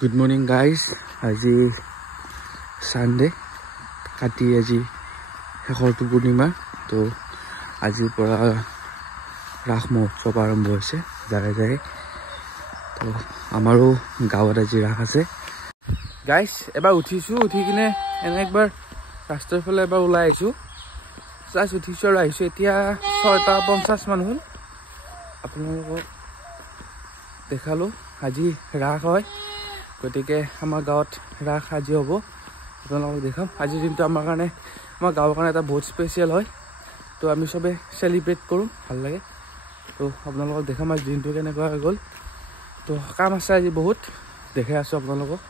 Good morning guys. আজি Sunday কাটি আজি শেষৰটো পূৰ্ণিমা তো আজিৰ পৰা ৰাস মহোৎসৱ আৰম্ভ হৈছে জাগাই জাগাই তো আমাৰো গাঁৱত আজি ৰাস আছে গাইস এবাৰ উঠিছো উঠি কিনে এনে একবাৰ ৰাস্তাৰ ফালে এবাৰ ওলাই আহিছো জাস্ট উঠিছো আৰু আহিছো এতিয়া 6:50 মান হ'ল আপোনালোকক দেখালো আজি ৰাস হয় গতিকে আমাৰ গাঁৱত ৰাস আজি হ'ব আপোনালোকক দেখাম আজি দিনটো আমাৰ কাৰণে আমাৰ গাঁৱৰ কাৰণে এটা বহুত স্পেচিয়েল হয় তো আমি সবে সেলিব্ৰেট কৰোঁ ভাল লাগে তো আপোনালোকক দেখাম আজি দিনটো কেনেকুৱা হৈ গ'ল তো কাম আছে আজি বহুত দেখাই আছোঁ আপোনালোকক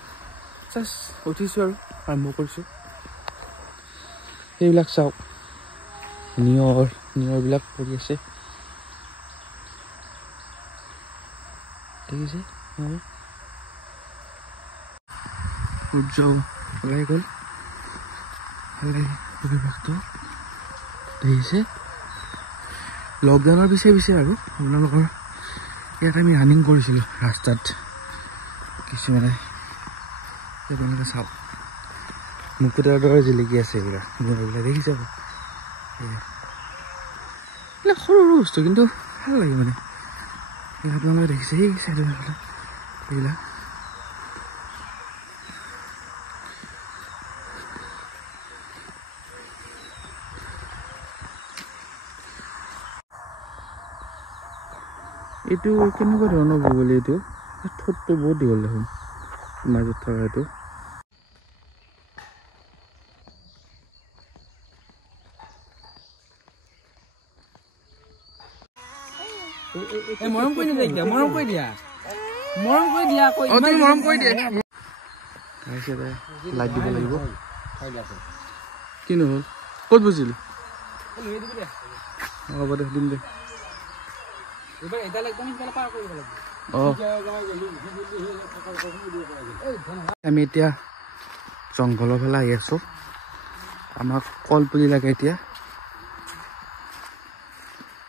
জাষ্ট উঠিছোঁ আৰু আৰম্ভ কৰিছোঁ এইবিলাক চাওক নিয়ৰবিলাক পৰি আছে দেখিছে সূৰ্য ওলাই গ'ল ভালে পৰিৱেশটো দেখিছে লকডাউনৰ পিছে আৰু আপোনালোকৰ ইয়াত আমি ৰানিং কৰিছিলোঁ ৰাস্তাত কিছুমানে আপোনালোকে চাওক মুকুতাৰ দৰে জিলিকি আছে এইবিলাক দেখিছে এইবিলাক সৰু বস্তু কিন্তু ভাল লাগে মানে আপোনালোকে দেখিছে এই চাইডৰ এইবিলাক এইটো কেনেকুৱা ধৰণৰ বগলী এইটো ঠোঁটটো বহুত দীঘল দেখোন মাজত থকা এইটো মৰম কৰি দিয়া লাইট দিব লাগিব কি নহ'ল ক'ত বুজিলি হ'ব দে দিম দে আমি এতিয়া জংঘলৰ ফালে আহি আছো আমাক কল পুলি লাগে এতিয়া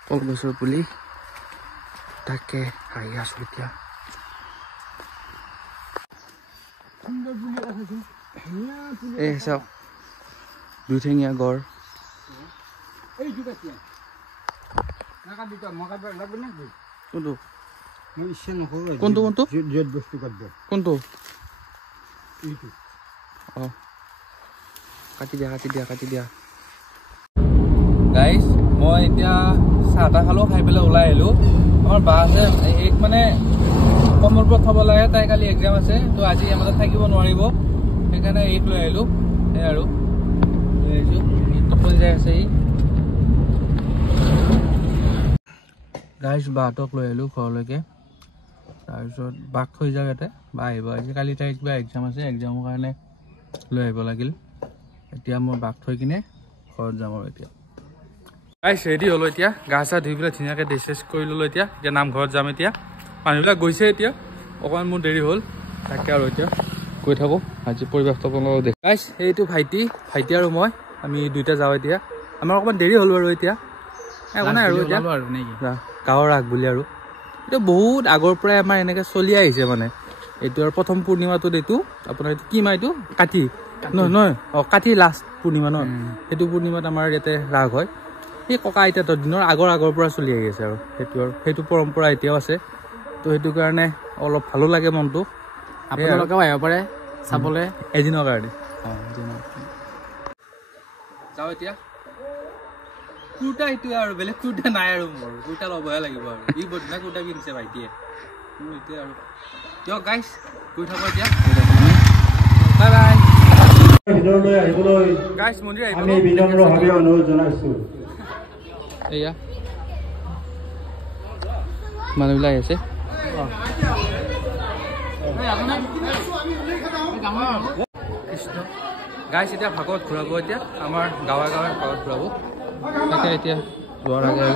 কলগছৰ পুলি তাকে আহি আছো এতিয়া এই চাওক দুঠেঙীয়া গড় কোনটো কাটি দিয়া গাইজ মই এতিয়া চাহ তাহ খালো খাই পেলাই ওলাই আহিলো আমাৰ বা আছে এক মানে কমৰপুৰত থব লাগে তাই কালি এক্সাম আছে তো আজি আমাৰ থাকিব নোৱাৰিব সেইকাৰণে এইক লৈ আহিলো সেই আৰু টোপনি যাই আছে গাইজ বাহঁতক লৈ আহিলো ঘৰলৈকে তাৰপিছত বাক থৈ যাওঁ ইয়াতে বা আহিব আজি কালি তাই কিবা এক্সাম আছে এক্সামৰ কাৰণে লৈ আহিব লাগিল এতিয়া মই বাক থৈ কিনে ঘৰত যাম আৰু এতিয়া গাইজ ৰেডি হ'লো এতিয়া গা চা ধুই পেলাই ধুনীয়াকৈ ড্ৰেছ কৰি ল'লো এতিয়া নামঘৰত যাম এতিয়া মানুহবিলাক গৈছে এতিয়া অকণমান মোৰ দেৰি হ'ল তাকে আৰু এতিয়া গৈ থাকোঁ আজি পৰিৱেশটো আপোনালোকক দেখ গাইজ এইটো ভাইটি আৰু মই আমি দুইটা যাওঁ এতিয়া আমাৰ অকণমান দেৰি হ'ল বাৰু এতিয়া একো নাই আৰু এতিয়া গাঁৱৰ ৰাস বুলি আৰু এইটো বহুত আগৰ পৰাই আমাৰ এনেকৈ চলি আহিছে মানে এইটো আৰু প্ৰথম পূৰ্ণিমাটোত এইটো আপোনাৰ এইটো কি মাহ এইটো কাতি নহয় কাতি লাষ্ট পূৰ্ণিমা ন সেইটো পূৰ্ণিমাত আমাৰ ইয়াতে ৰাস হয় সেই ককা আইতাহঁতৰ দিনৰ আগৰ পৰা চলি আহি আছে আৰু সেইটো পৰম্পৰা এতিয়াও আছে তো সেইটো কাৰণে অলপ ভালো লাগে মনটো আপোনালোকেও আহিব পাৰে চাবলৈ এদিনৰ কাৰণে যাওঁ এতিয়া কুৰ্তা এইটোৱে আৰু বেলেগ কুৰ্তা নাই আৰু মোৰ কুৰ্তা ল'বহে লাগিব আৰু ই বদিনা কুৰ্তা কিনিছে ভাইটিয়ে মোৰ এতিয়া আৰু দিয়ক গাইজ গৈ থাকোঁ এতিয়া বাই বাই ভিতৰলৈ আহিবলৈ গাইজ মন্দিৰ আমি বিনম্ৰভাৱে অনুৰোধ জনাইছোঁ এয়া মানুহবিলাক আহিছে কৃষ্ণ গাইজ এতিয়া ভাগৱত ঘূৰাব এতিয়া আমাৰ গাঁৱে ভাগৱত ঘূৰাব তাকে এতিয়া যোৱাৰ আগে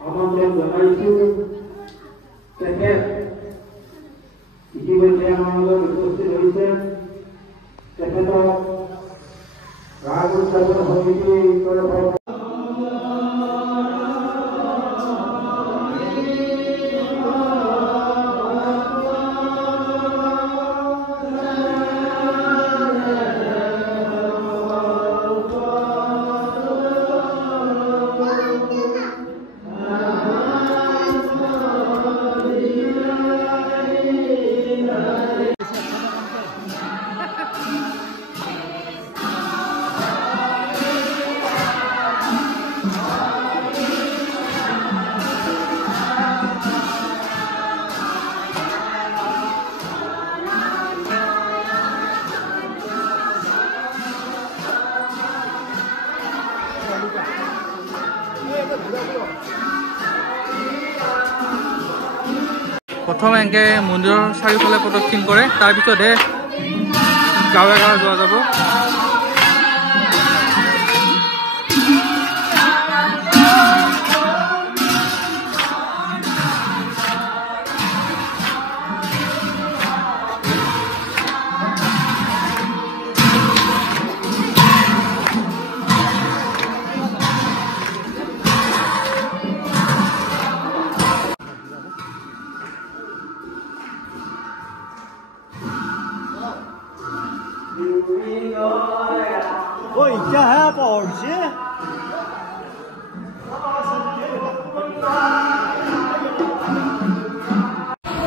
আমন্ত্ৰণ জনাইছোঁ তেখেত ইতিমধ্যে আমাৰ লগত উপস্থিত হৈছে তেখেতক ৰাগ উদযাপন সমিতিৰ তৰফৰ প্ৰথম এনেকৈ মন্দিৰৰ চাৰিওফালে প্ৰদক্ষিণ কৰে, তাৰপিছতহে গাঁৱে গাঁৱে যোৱা যাব। Ôi, cha ha bỏ chứ.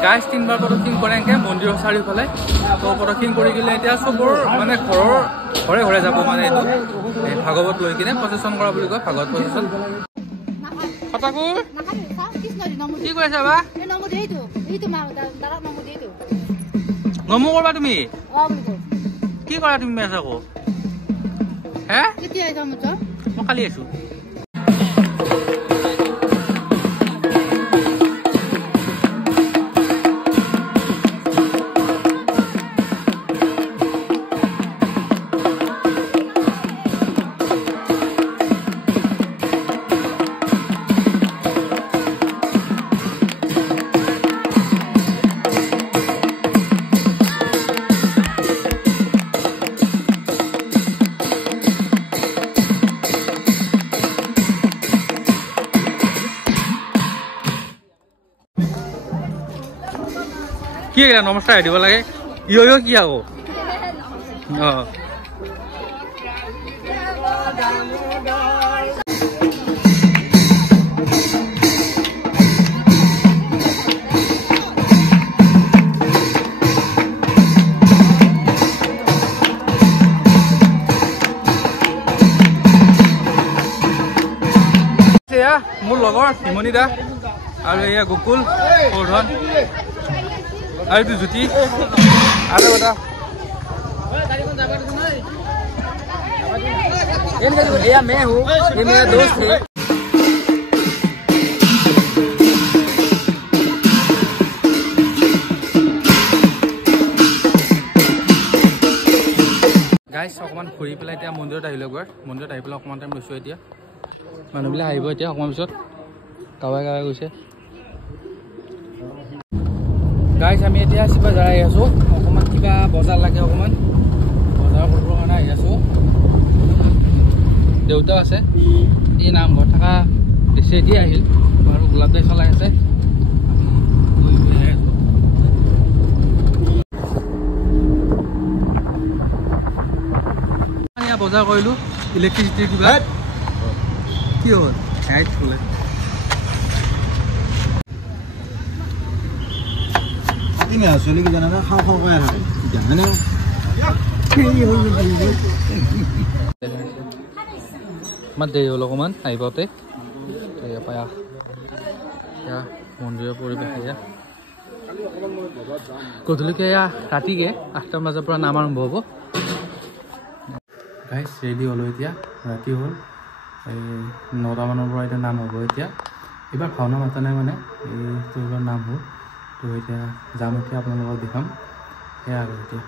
Guys 3বাৰ প্ৰদক্ষিণ কৰে এনেকৈ মন্দিৰৰ চাৰিওফালে। তো প্ৰদক্ষিণ কৰি কিনে এতিয়া চবৰ মানে ঘৰে ঘৰে যাব, মানে এইটো ভাগৱত লৈ কিনে প্ৰচেশ্যন কৰা বুলি কয়, ভাগৱত প্ৰচেশ্যন। কি কৈ আছা বা? নমো কৰবা তুমি? কি কৰা তুমি মেছ আকৌ? হে মই কালি আছো। কি নমস্কাৰ দিব লাগে ইয় কি আকৌ? মোৰ লগৰ হিমনি দা আৰু এয়া গোকুল বৰ্ধন আৰু এইটো জ্যোতি আৰু এটা मैं हूँ, ये मेरा दोस्त है। গাইজ অকণমান ফুৰি পেলাই এতিয়া মন্দিৰত আহিলোঁ। মন্দিৰত আহি পেলাই অকণমান টাইম লৈছোঁ। এতিয়া মানুহবিলাক আহিব এতিয়া অকণমান পিছত, গাঁৱে গাঁৱে গৈছে। গাইজ আমি এতিয়া শিৱবাজাৰ আহি আছোঁ, অকণমান কিবা বজাৰ লাগে, অকণমান বজাৰ কৰিবৰ কাৰণে আহি আছোঁ। দেউতাও আছে, এই নামঘৰত থকা বেছি এতিয়া আহিল আৰু গোলাপ দাই চলাই আছে। বজাৰ কৰিলোঁ ইলেক্ট্ৰিচিটিৰ কিবা কি হ'ল লাইট খোলে। চলি কি জানা খাওঁ খাওঁ কৈ থাকে আমাৰ দেৰি হ'ল অকণমান আহি পাওঁতে। পায়া মন্দিৰৰ পৰিৱেশ এয়া গধূলিকে এয়া ৰাতিকে 8টা বজাৰ পৰা নাম আৰম্ভ হ'ব। গাইজ ৰেডি হ'লোঁ, এতিয়া ৰাতি হ'ল, এই 9টা মানৰ পৰা এতিয়া নাম হ'ব। এতিয়া এইবাৰ ভাওনা মাতা নাই মানে, এইটো এইবাৰ নাম হ'ল। তো এতিয়া যাম, এতিয়া আপোনালোকক দেখাম সেয়া আৰু এতিয়া